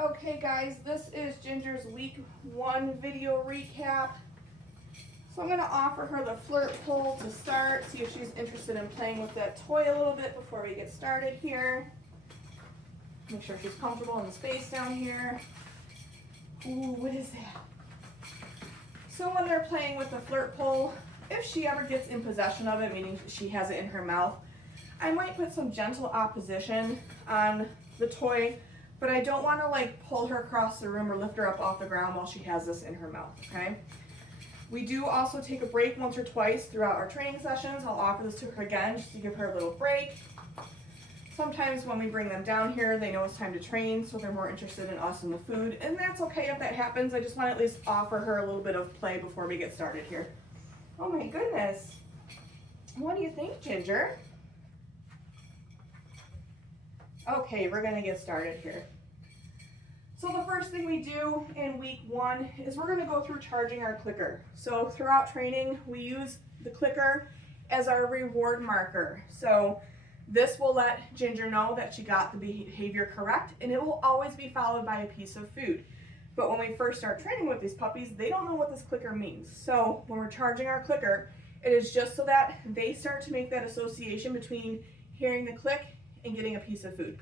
Okay guys, this is Ginger's week 1 video recap. So I'm going to offer her the flirt pull to start, see if she's interested in playing with that toy a little bit before we get started here. Make sure she's comfortable in the space down here. Ooh, what is that? So when they're playing with the flirt pull, if she ever gets in possession of it, meaning she has it in her mouth, I might put some gentle opposition on the toy, but I don't want to like pull her across the room or lift her up off the ground while she has this in her mouth, okay? We do also take a break once or twice throughout our training sessions. I'll offer this to her again just to give her a little break. Sometimes when we bring them down here, they know it's time to train, so they're more interested in us and the food, and that's okay if that happens. I just want to at least offer her a little bit of play before we get started here. Oh my goodness. What do you think, Ginger? Okay, we're gonna get started here. So the first thing we do in week 1 is we're gonna go through charging our clicker. So throughout training, we use the clicker as our reward marker. So this will let Ginger know that she got the behavior correct, and it will always be followed by a piece of food. But when we first start training with these puppies, they don't know what this clicker means. So when we're charging our clicker, it is just so that they start to make that association between hearing the click and getting a piece of food.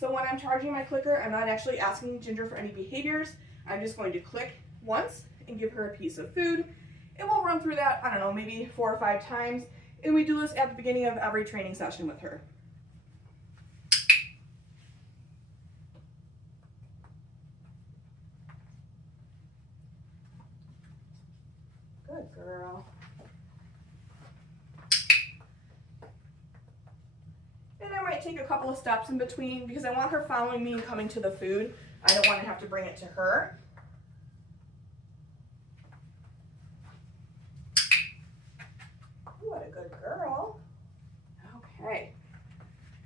So when I'm charging my clicker, I'm not actually asking Ginger for any behaviors. I'm just going to click once and give her a piece of food. And we'll run through that, I don't know, maybe 4 or 5 times. And we do this at the beginning of every training session with her. Good girl. And I might take a couple of steps in between because I want her following me and coming to the food. I don't want to have to bring it to her. What a good girl. Okay.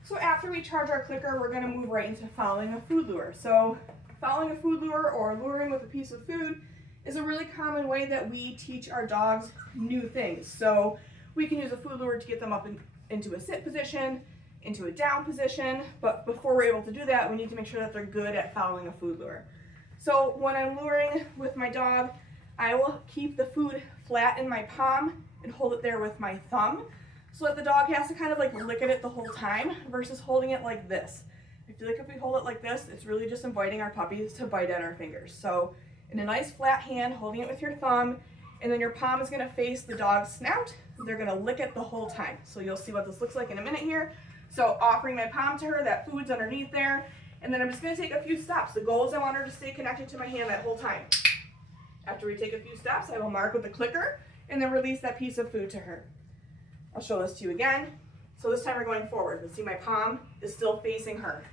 So after we charge our clicker, we're going to move right into following a food lure. So following a food lure or luring with a piece of food is a really common way that we teach our dogs new things. So we can use a food lure to get them up into a sit position, into a down position, but before we're able to do that, we need to make sure that they're good at following a food lure. So when I'm luring with my dog, I will keep the food flat in my palm and hold it there with my thumb so that the dog has to kind of like lick at it the whole time versus holding it like this. I feel like if we hold it like this, it's really just inviting our puppies to bite at our fingers. So in a nice flat hand, holding it with your thumb, and then your palm is gonna face the dog's snout. They're gonna lick it the whole time. So you'll see what this looks like in a minute here. So offering my palm to her, that food's underneath there, and then I'm just gonna take a few steps. The goal is I want her to stay connected to my hand that whole time. After we take a few steps, I will mark with the clicker and then release that piece of food to her. I'll show this to you again. So this time we're going forward. You'll see my palm is still facing her.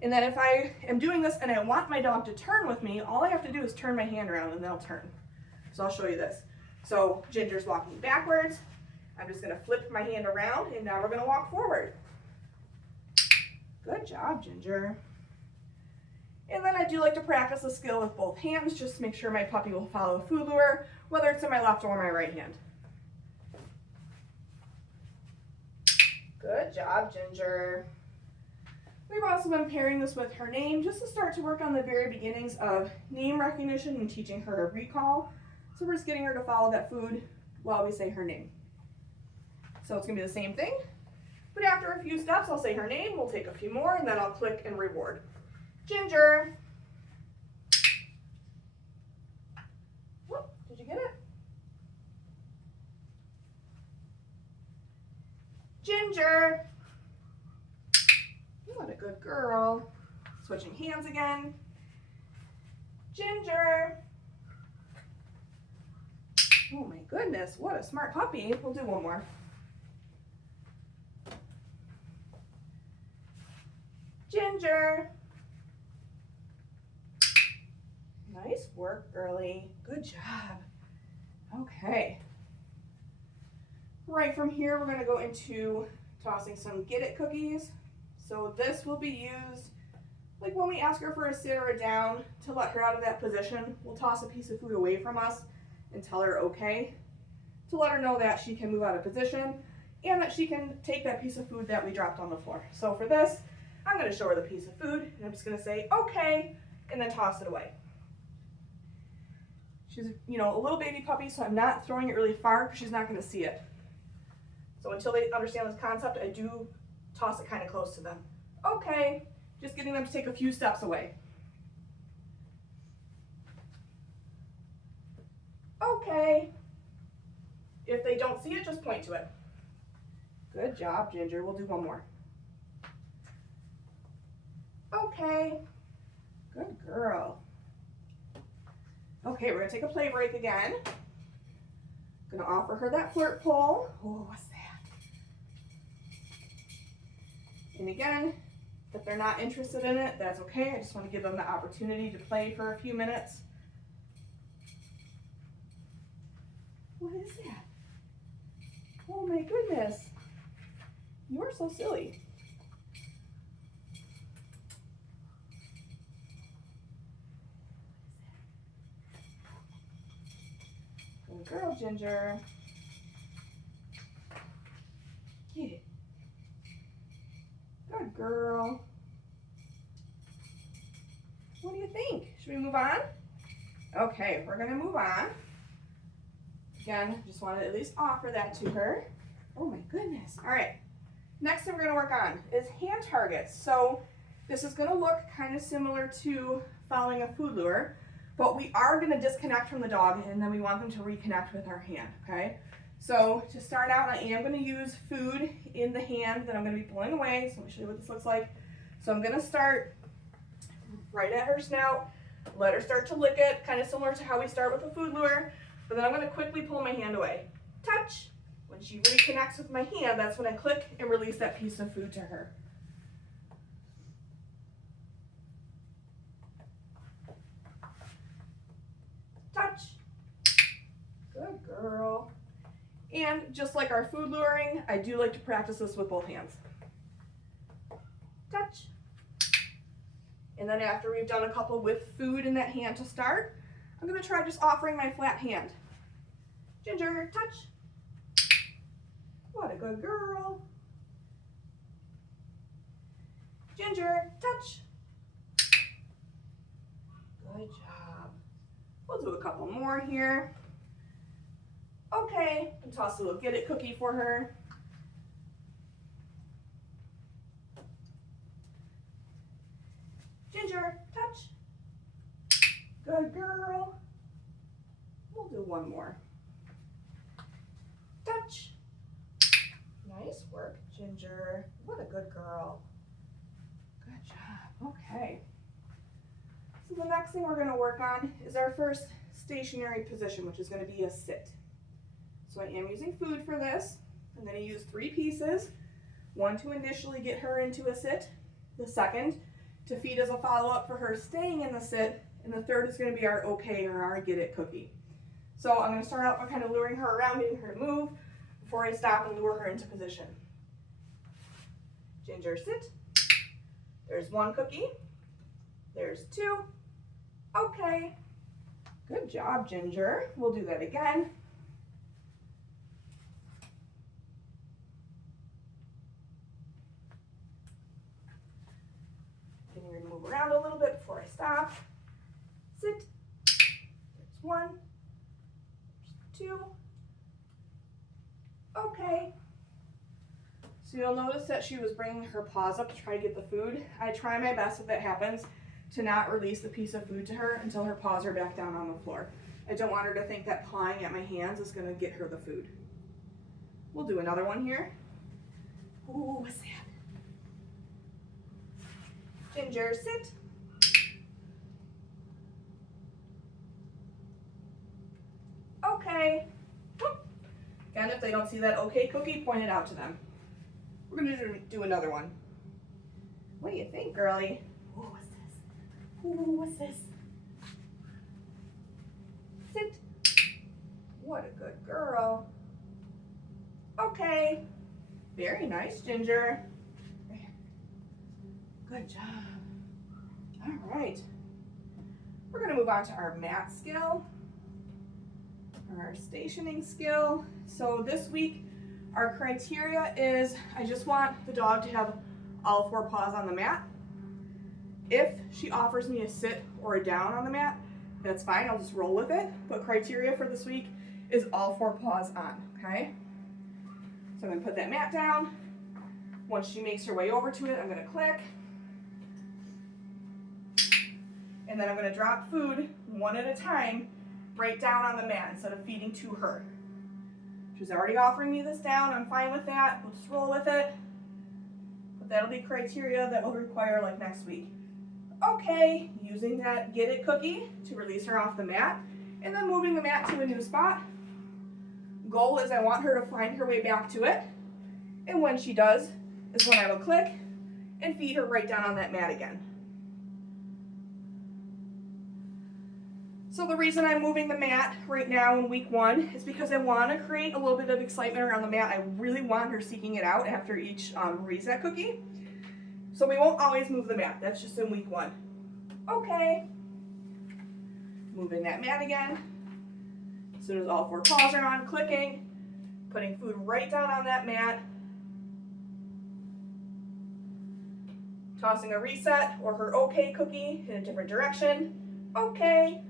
And then if I am doing this and I want my dog to turn with me, all I have to do is turn my hand around and they'll turn. So I'll show you this. So Ginger's walking backwards. I'm just gonna flip my hand around and now we're gonna walk forward. Good job, Ginger. And then I do like to practice the skill with both hands, just to make sure my puppy will follow a food lure, whether it's in my left or my right hand. Good job, Ginger. We've also been pairing this with her name just to start to work on the very beginnings of name recognition and teaching her a recall. So we're just getting her to follow that food while we say her name. So it's gonna be the same thing, but after a few steps, I'll say her name, we'll take a few more, and then I'll click and reward. Ginger. Whoop, did you get it? Ginger. What a good girl. Switching hands again. Ginger. Oh my goodness, what a smart puppy. We'll do one more. Ginger. Nice work, girly. Good job. Okay. Right from here, we're going to go into tossing some Get It cookies. So this will be used like when we ask her for a sit or a down to let her out of that position. We'll toss a piece of food away from us and tell her okay, to let her know that she can move out of position and that she can take that piece of food that we dropped on the floor. So for this, I'm going to show her the piece of food, and I'm just going to say, okay, and then toss it away. She's, a little baby puppy, so I'm not throwing it really far because she's not going to see it. So until they understand this concept, I do toss it kind of close to them. Okay, just getting them to take a few steps away. Okay. If they don't see it, just point to it. Good job, Ginger. We'll do one more. Okay. Good girl. Okay, we're going to take a play break again. Going to offer her that flirt pole. Oh, what's that? And again, if they're not interested in it, that's okay. I just want to give them the opportunity to play for a few minutes. What is that? Oh my goodness. You are so silly. Good girl, Ginger. Get it. Good girl. What do you think? Should we move on? Okay, we're going to move on. Again, just wanted to at least offer that to her. Oh my goodness. All right. Next thing we're going to work on is hand targets. So this is going to look kind of similar to following a food lure, but we are going to disconnect from the dog and then we want them to reconnect with our hand, okay? So to start out, I am going to use food in the hand that I'm going to be pulling away. So let me show you what this looks like. So I'm going to start right at her snout, let her start to lick it, kind of similar to how we start with a food lure, but then I'm going to quickly pull my hand away. Touch. When she reconnects with my hand, that's when I click and release that piece of food to her. Touch. Good girl. And just like our food luring, I do like to practice this with both hands. Touch. And then after we've done a couple with food in that hand to start, I'm going to try just offering my flat hand. Ginger, touch. What a good girl. Ginger, touch. Good job. We'll do a couple more here. Okay, and toss a little get it cookie for her. Ginger, touch. Good girl. We'll do one more. Touch. Nice work, Ginger. What a good girl. Good job. Okay. So the next thing we're going to work on is our first stationary position, which is going to be a sit. So I am using food for this. I'm going to use 3 pieces. One to initially get her into a sit. The second to feed as a follow-up for her staying in the sit. And the third is going to be our okay or our get it cookie. So I'm going to start out by kind of luring her around, getting her to move before I stop and lure her into position. Ginger, sit. There's 1 cookie. There's 2. Okay. Good job, Ginger. We'll do that again. Getting her to move around a little bit before I stop. Sit. There's 1. There's 2. Okay. So you'll notice that she was bringing her paws up to try to get the food. I try my best if that happens to not release the piece of food to her until her paws are back down on the floor. I don't want her to think that pawing at my hands is going to get her the food. We'll do another one here. Ooh, what's that? Ginger, sit. Okay. Again, if they don't see that okay cookie, point it out to them. We're going to do another one. What do you think, girlie? Ooh, what's this? Ooh, what's this? Sit. What a good girl. Okay. Very nice, Ginger. Good job. All right. We're going to move on to our mat skill, our stationing skill. So this week, our criteria is I just want the dog to have all 4 paws on the mat. If she offers me a sit or a down on the mat, that's fine, I'll just roll with it. But criteria for this week is all 4 paws on, okay? So I'm gonna put that mat down. Once she makes her way over to it, I'm gonna click. And then I'm gonna drop food one at a time right down on the mat instead of feeding to her. She's already offering me this down, I'm fine with that. We'll just roll with it. But that'll be criteria that will require like next week. Okay, using that Get It cookie to release her off the mat, and then moving the mat to a new spot. Goal is I want her to find her way back to it, and when she does is when I will click and feed her right down on that mat again. So the reason I'm moving the mat right now in week 1 is because I want to create a little bit of excitement around the mat. I really want her seeking it out after each reset cookie. So we won't always move the mat, that's just in week 1. Okay. Moving that mat again. As soon as all 4 paws are on, clicking, putting food right down on that mat. Tossing a reset or her okay cookie in a different direction. Okay.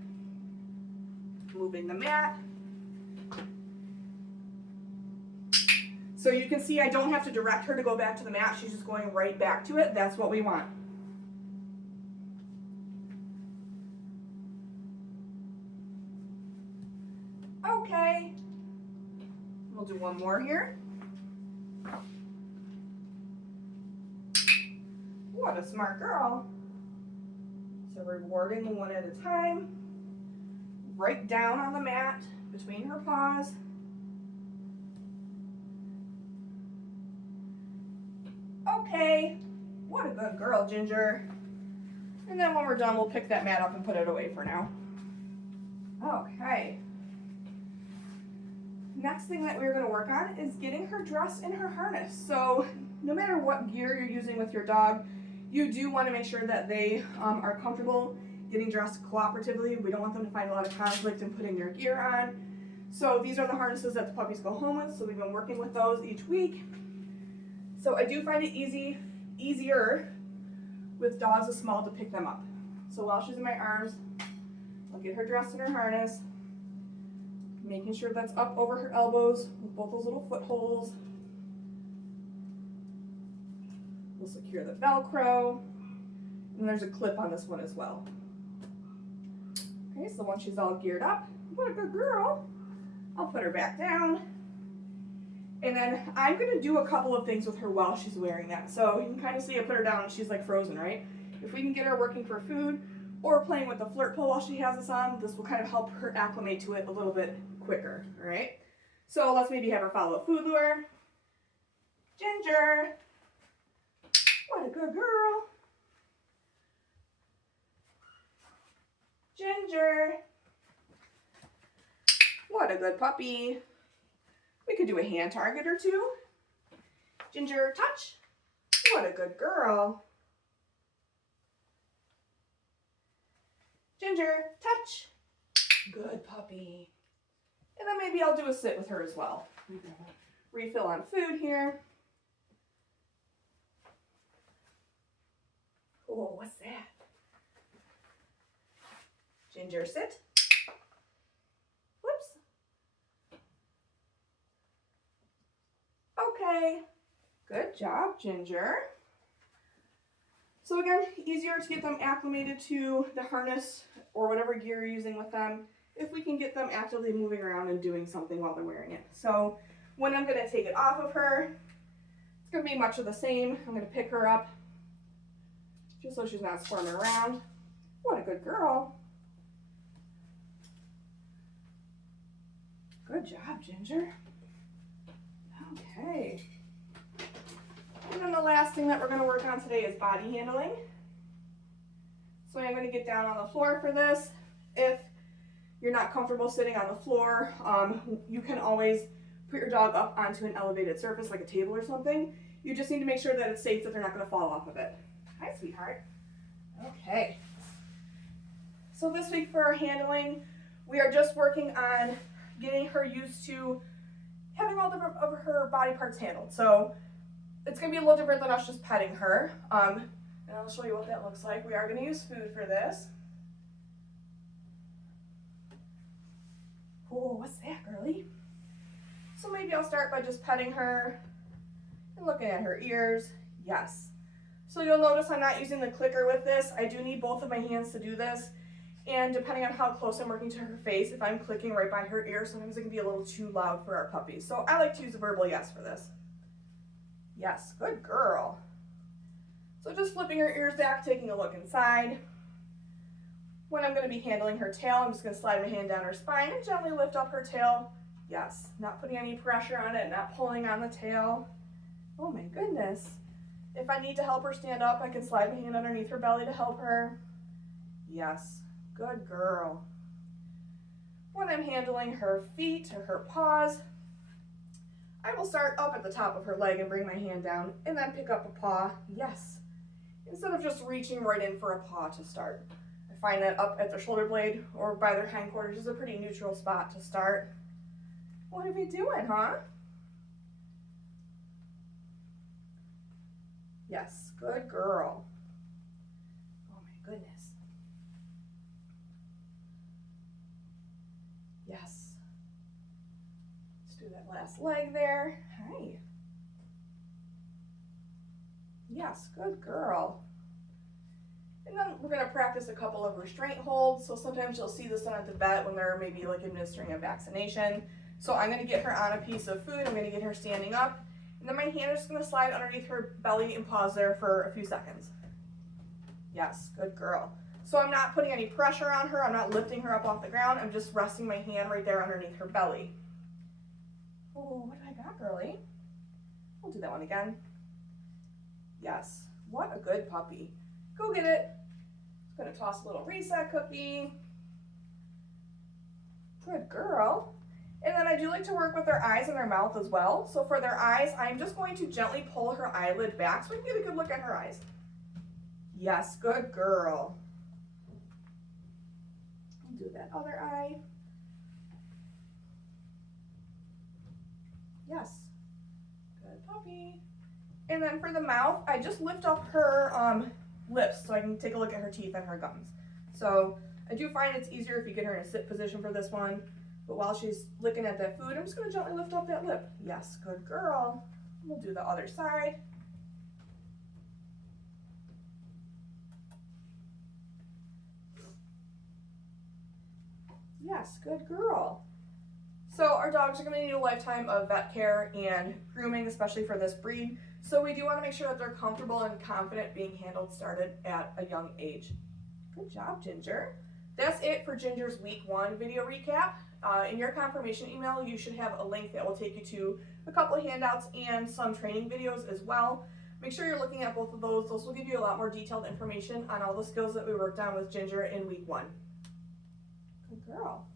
Moving the mat. So you can see I don't have to direct her to go back to the mat. She's just going right back to it. That's what we want. Okay. We'll do one more here. What a smart girl. So rewarding one at a time. Right down on the mat between her paws. Okay, what a good girl, Ginger. And then when we're done, we'll pick that mat up and put it away for now. Okay. Next thing that we're gonna work on is getting her dressed in her harness. So no matter what gear you're using with your dog, you do wanna make sure that they are comfortable getting dressed cooperatively. We don't want them to find a lot of conflict in putting their gear on. So these are the harnesses that the puppies go home with, so we've been working with those each week. So I do find it easier with dogs as small to pick them up. So while she's in my arms, I'll get her dressed in her harness, making sure that's up over her elbows with both those little footholds. We'll secure the Velcro, and there's a clip on this one as well. Okay, so once she's all geared up, what a good girl, I'll put her back down. And then I'm gonna do a couple of things with her while she's wearing that. So you can kind of see I put her down and she's like frozen, right? If we can get her working for food or playing with the flirt pole while she has this on, this will kind of help her acclimate to it a little bit quicker, all right? So let's maybe have her follow a food lure. Ginger, what a good girl. Ginger, what a good puppy. We could do a hand target or two. Ginger, touch. What a good girl. Ginger, touch. Good puppy. And then maybe I'll do a sit with her as well. Refill on food here. Oh, what's that? Ginger, sit. Whoops. Okay, good job, Ginger. So again, easier to get them acclimated to the harness or whatever gear you're using with them if we can get them actively moving around and doing something while they're wearing it. So when I'm gonna take it off of her, it's gonna be much of the same. I'm gonna pick her up just so she's not squirming around. What a good girl. Good job, Ginger. Okay. And then the last thing that we're going to work on today is body handling. So I'm going to get down on the floor for this. If you're not comfortable sitting on the floor, you can always put your dog up onto an elevated surface like a table or something. You just need to make sure that it's safe, that they're not going to fall off of it. Hi, sweetheart. Okay. So this week for our handling, we are just working on getting her used to having all of her body parts handled. So it's going to be a little different than us just petting her. And I'll show you what that looks like. We are going to use food for this. Oh, what's that, girly? So maybe I'll start by just petting her and looking at her ears. Yes. So you'll notice I'm not using the clicker with this. I do need both of my hands to do this. And depending on how close I'm working to her face, if I'm clicking right by her ear, sometimes it can be a little too loud for our puppies. So I like to use a verbal yes for this. Yes, good girl. So just flipping her ears back, taking a look inside. When I'm going to be handling her tail, I'm just going to slide my hand down her spine and gently lift up her tail. Yes, not putting any pressure on it, not pulling on the tail. Oh my goodness. If I need to help her stand up, I can slide my hand underneath her belly to help her. Yes, good girl. When I'm handling her feet or her paws, I will start up at the top of her leg and bring my hand down and then pick up a paw. Yes, instead of just reaching right in for a paw to start. I find that up at the shoulder blade or by their hindquarters is a pretty neutral spot to start. What are we doing, huh? Yes, good girl. Oh my goodness. Yes. Let's do that last leg there. Hi. Yes, good girl. And then we're going to practice a couple of restraint holds. So sometimes you'll see this done at the vet when they're maybe like administering a vaccination. So I'm going to get her on a piece of food. I'm going to get her standing up. And then my hand is going to slide underneath her belly and pause there for a few seconds. Yes, good girl. So I'm not putting any pressure on her. I'm not lifting her up off the ground. I'm just resting my hand right there underneath her belly. Oh, what do I got, girly? We'll do that one again. Yes, what a good puppy. Go get it. Just going to toss a little reset cookie. Good girl. And then I do like to work with their eyes and their mouth as well. So for their eyes, I'm just going to gently pull her eyelid back so we can get a good look at her eyes. Yes, good girl. Do that other eye. Yes, good puppy. And then for the mouth, I just lift up her lips so I can take a look at her teeth and her gums. So I do find it's easier if you get her in a sit position for this one. But while she's looking at that food, I'm just going to gently lift up that lip. Yes, good girl. We'll do the other side. Yes, good girl. So our dogs are going to need a lifetime of vet care and grooming, especially for this breed. So we do want to make sure that they're comfortable and confident being handled started at a young age. Good job, Ginger. That's it for Ginger's week 1 video recap. In your confirmation email, you should have a link that will take you to a couple of handouts and some training videos as well. Make sure you're looking at both of those. Those will give you a lot more detailed information on all the skills that we worked on with Ginger in week 1. Good girl.